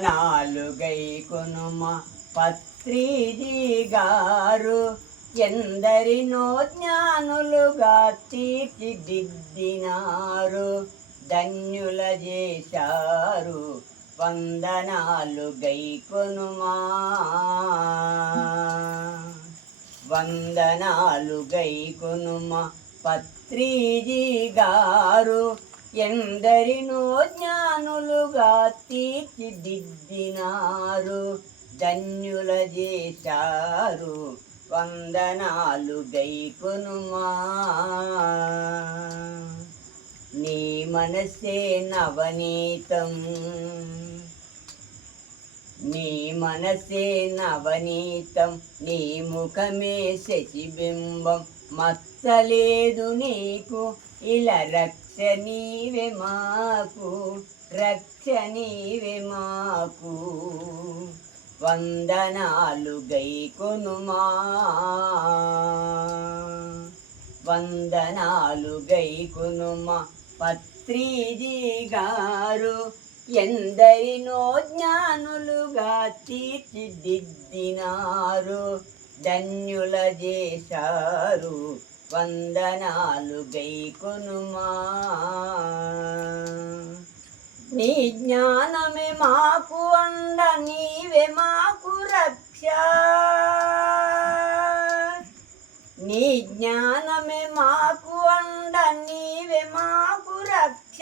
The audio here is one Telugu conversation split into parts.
నాలుగై కొనుమ పత్రిజీ గారు ఎందరినో జ్ఞానులుగా తీర్చిదిద్దినారు, ధన్యుల చేశారు. వందనాలు గైకొనుమా, వందనాలు గైకొనుమా పత్రిజీ గారు ఎందరినో జ్ఞానులుగా తీర్చిదిద్దినారు, ధన్యుల చేశారు. వందనాలు గైకొనుమా. నీ మనసే నవనీతం, నీ మనసే నవనీతం, నీ ముఖమే శశిబింబం. మచ్చలేదు నీకు ఇలా రక్ష నీవే మాకు, రక్ష నీవే మాకు. వందనాలు గైకొనుమా, వందనాలు గైకొనుమా పత్రిజీ గారు ఎందరినో జ్ఞానులుగా తీర్చిదిద్దినారు, ధన్యుల చేశారు. వందనాలు గైకొనుమా. నీ జ్ఞానమే మాకు అండ, నీవే మాకు రక్ష. నీ జ్ఞానమే మాకు అండ, నీవే మాకు రక్ష.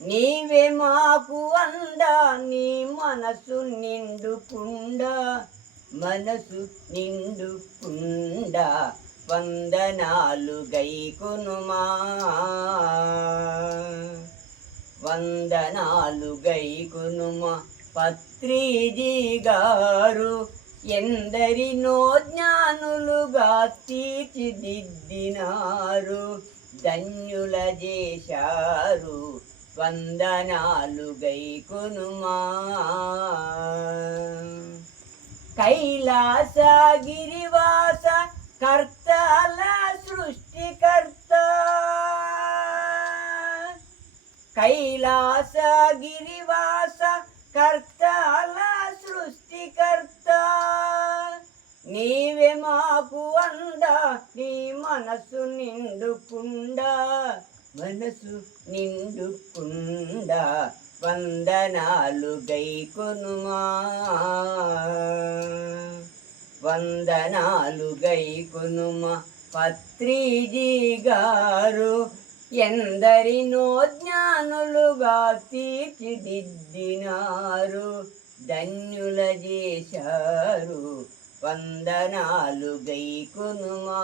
నీవే మాకు అండ, నీ మనసు నిండుకుండా, మనసు నిండుకుండా. వందనాలు గైకొనుమా, వందనాలు గైకొనుమా పత్రిజీ గారు ఎందరినో జ్ఞానులుగా తీర్చిదిద్దినారు, ధన్యుల చేశారు. వందనాలు గైకొనుమా. కైలాసగిరివాస కర్తల సృష్టికర్త, కైలాసగిరివాస కర్తల సృష్టికర్త. నీవే మాకు అండ, నీ మనసు నిండుకుండా, మనసు నిండుకుండా. వందనాలు గైకొనుమా, వందనాలు గైకొనుమా పత్రిజీ గారు ఎందరినో జ్ఞానులుగా తీర్చిదిద్దినారు, ధన్యుల చేశారు. వందనాలు గైకొనుమా.